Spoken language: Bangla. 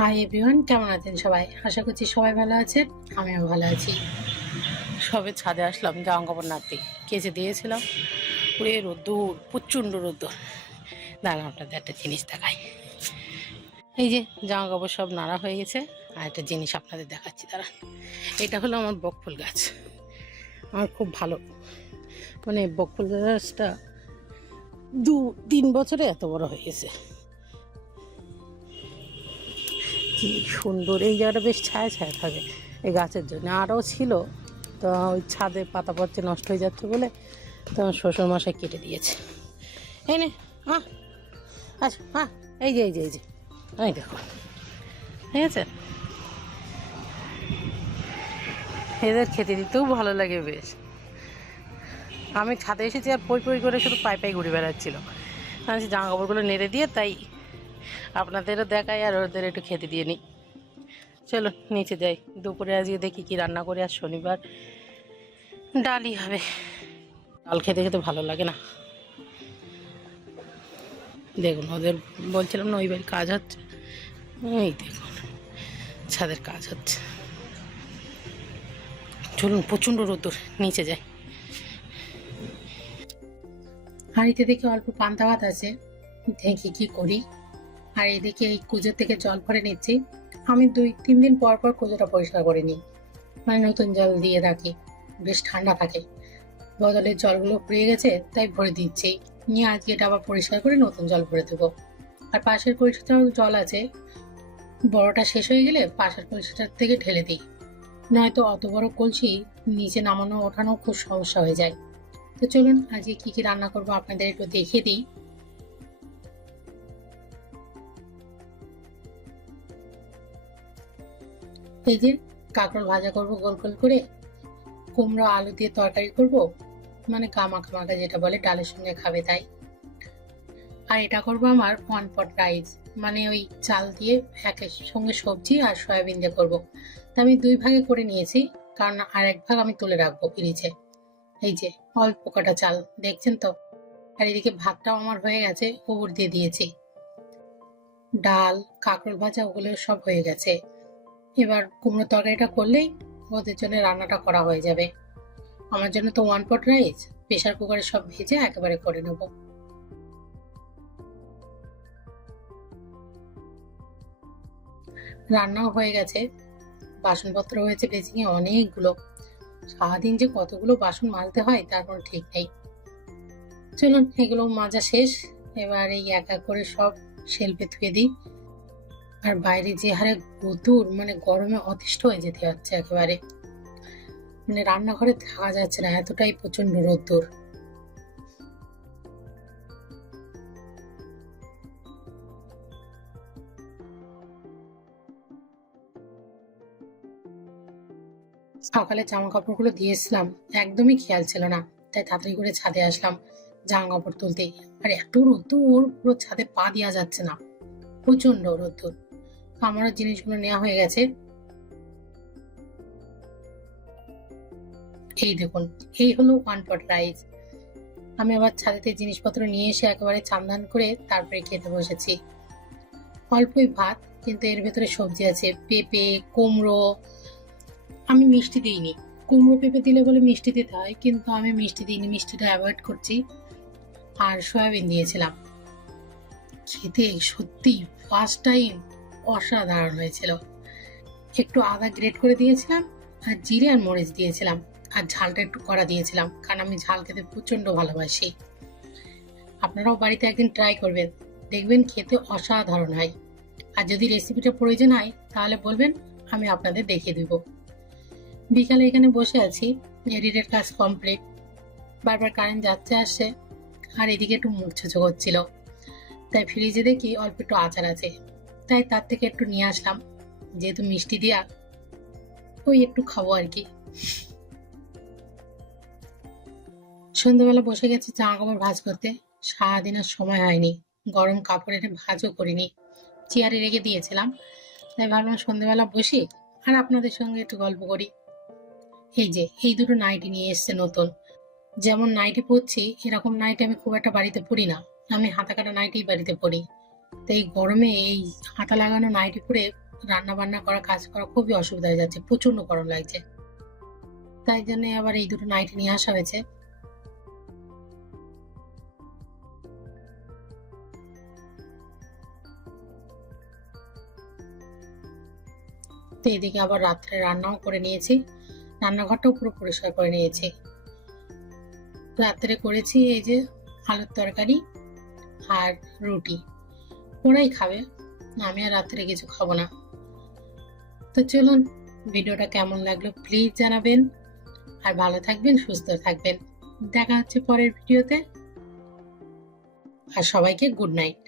হাই এভরিওয়ান, কেমন আছেন সবাই? আশা করছি সবাই ভালো আছেন। আমিও ভালো আছি। সবে ছাদে আসলাম জামা কাপড় নাড়তে, কেচে দিয়েছিলাম। পুরে রোদ্দুর, প্রচণ্ড রোদ্দুর। দাঁড়ান আপনাদের একটা জিনিস দেখাই। এই যে জামা কাপড় সব নাড়া হয়ে গেছে, আর একটা জিনিস আপনাদের দেখাচ্ছি, দাঁড়ান। এটা হলো আমার বকফুল গাছ। আমার খুব ভালো, মানে বকফুল গাছটা 2-3 বছরে এত বড় হয়ে গেছে। কি সুন্দর! এই জায়গাটা বেশ ছায়া ছায়া থাকে এই গাছের জন্য। আরও ছিল, তো ওই ছাদে পাতা পড়ছে, নষ্ট হয়ে যাচ্ছে বলে তো আমার শ্বশুরমশাই কেটে দিয়েছে। এই নে, হ্যাঁ, আচ্ছা, হ্যাঁ, এই যে এই দেখো, ঠিক আছে। এদের খেতে দিতেও ভালো লাগে বেশ। আমি ছাদে এসেছি আর পই পই করে শুধু পাই ঘুরে বেড়াচ্ছিল। আমি জামা কাপড়গুলো নেড়ে দিয়ে তাই আপনাদেরও দেখাই আর ওদের একটু খেতে দিয়ে নিই। চলো নিচে যাই। দুপুরে আজকে দেখি কি রান্না করে, আর শনিবার ডালই হবে। ডাল খেতে খেতে ভালো লাগে না। দেখুন, ওদের বলছিলাম না ওই বাড়ির কাজ হচ্ছে, এই দেখুন ছাদের কাজ হচ্ছে। চলুন, প্রচণ্ড রোদ্দুর, নিচে যাই। হাঁড়িতে দেখে অল্প পান্তা ভাত আছে, দেখি কি করি। আর এদিকে এই কুজো থেকে জল ভরে নিচ্ছি। আমি 2-3 দিন পর পর কুজোটা পরিষ্কার করে নিই, মানে নতুন জল দিয়ে রাখি, বেশ ঠান্ডা থাকে। বদলের জলগুলো ফুরিয়ে গেছে তাই ভরে দিচ্ছি। নিয়ে আজকে এটা আবার পরিষ্কার করে নতুন জল ভরে দেবো। আর পাশের কলসিটাও জল আছে, বড়টা শেষ হয়ে গেলে পাশের কলসিটার থেকে ঢেলে দিই। নয়তো অত বড় কলসি নিচে নামানো ওঠানো খুব সমস্যা হয়ে যায়। তো চলুন আজকে কি কি রান্না করবো আপনাদের একটু দেখিয়ে দিই। এই যে কাঁকরোল ভাজা করব গোল গোল করে, কুমড়ো আলু দিয়ে তরকারি করব, মানে কামাখা মাখা যেটা বলে, ডালের সঙ্গে খাবে তাই। আর এটা করবো আমার 1 পট রাইস, মানে ওই চাল দিয়ে একের সঙ্গে সবজি আর সয়াবিন দিয়ে করবো। তা আমি 2 ভাগে করে নিয়েছি, কারণ আর 1 ভাগ আমি তুলে রাখবো ফ্রিজে। এই যে অল্প কটা চাল দেখছেন তো। আর এদিকে ভাতটাও আমার হয়ে গেছে, উপর দিয়ে দিয়েছি। ডাল, কাঁকরোল ভাজা ওগুলো সব হয়ে গেছে। এবার কুমড়ো তরকারিটা করলেই ওদের জন্য রান্নাটা করা হয়ে যাবে। আমার জন্য তো 1 পট রাইস প্রেসার কুকারে সব ভেজে একেবারে করে নেব। রান্নাও হয়ে গেছে, বাসনপত্র হয়েছে বেসিনে অনেকগুলো। সারাদিন যে কতগুলো বাসন মাজতে হয় তার কোনো ঠিক নেই। চলুন এগুলো মাজা শেষ। এবার এই এক এক করে সব শেলফে ধুয়ে দিই। আর বাইরে যে হারে রোদ্দুর, মানে গরমে অতিষ্ঠ হয়ে যেতে হচ্ছে একেবারে, মানে রান্নাঘরে থাকা যাচ্ছে না, এতটাই প্রচন্ড রোদ্দুর। সকালে জামা কাপড়গুলো দিয়েছিলাম, একদমই খেয়াল ছিল না, তাই তাড়াতাড়ি করে ছাদে আসলাম জামা কাপড় তুলতে। আর এত রোদ্দুর, পুরো ছাদে পা দেওয়া যাচ্ছে না, প্রচন্ড রোদ্দুর। আমারও জিনিসগুলো নেওয়া হয়ে গেছে। এই দেখুন, এই হলো 1 পট রাইস। আমি আবার ছাদেতে জিনিসপত্র নিয়ে এসে একেবারে চান করে তারপরে খেতে বসেছি। অল্পই ভাত, কিন্তু এর ভেতরে সবজি আছে, পেঁপে, কুমড়ো। আমি মিষ্টি দিইনি, কুমড়ো পেঁপে দিলে বলে মিষ্টি দিতে হয়, কিন্তু আমি মিষ্টি দিইনি, মিষ্টিটা অ্যাভয়েড করছি। আর সয়াবিন দিয়েছিলাম। খেতে সত্যি ফার্স্ট টাইম অসাধারণ হয়েছিল। একটু আদা গ্রেট করে দিয়েছিলাম, আর জিরে আর মরিচ দিয়েছিলাম। আর ঝালটা একটু কড়া দিয়েছিলাম, কারণ আমি ঝাল খেতে প্রচন্ড ভালোবাসি। আপনারাও বাড়িতে একদিন ট্রাই করবেন, দেখবেন খেতে অসাধারণ হয়। আর যদি রেসিপিটা প্রয়োজন হয় তাহলে বলবেন, আমি আপনাদের দেখিয়ে দিব। বিকালে এখানে বসে আছি, এডিটের কাজ কমপ্লিট। বারবার কারেন্ট যাচ্ছে আসছে, আর এদিকে একটু মুখ ছুঁচো করছিল, তাই ফ্রিজে দেখি অল্প একটু আচার আছে, তাই তার থেকে একটু নিয়ে আসলাম। যেহেতু মিষ্টি দিয়া, ওই একটু খাবো আর কি। সন্ধ্যাবেলা বসে গেছি জামা কাপড় ভাঁজ করতে। সারাদিন আর সময় হয়নি, গরম কাপড় এনে ভাঁজও করিনি, চেয়ারে রেখে দিয়েছিলাম। তাই ভাবলাম সন্ধ্যাবেলা বসি আর আপনাদের সঙ্গে একটু গল্প করি। এই যে এই দুটো নাইটি নিয়ে এসছে নতুন। যেমন নাইটি পরছি এরকম নাইটি আমি খুব একটা বাড়িতে পরি না, আমি হাতা কাটা নাইটি বাড়িতে পরি। তো এই গরমে এই হাতা লাগানো নাইটি পরে রান্না বান্না করা, কাজ করা খুবই অসুবিধা হয়ে যাচ্ছে, প্রচন্ড গরম লাগছে। তাই জন্য আবার এই দুটো নাইটি নিয়ে আসা হয়েছে। তো এদিকে আবার রাত্রে রান্নাও করে নিয়েছি, রান্নাঘরটাও পুরো পরিষ্কার করে নিয়েছি। রাত্রে করেছি এই যে আলুর তরকারি আর রুটি, ওরাই খাবে, আমি আর রাত্রে কিছু খাবো না। তো চলুন, ভিডিওটা কেমন লাগলো প্লিজ জানাবেন, আর ভালো থাকবেন, সুস্থ থাকবেন। দেখা হচ্ছে পরের ভিডিওতে, আর সবাইকে গুড নাইট।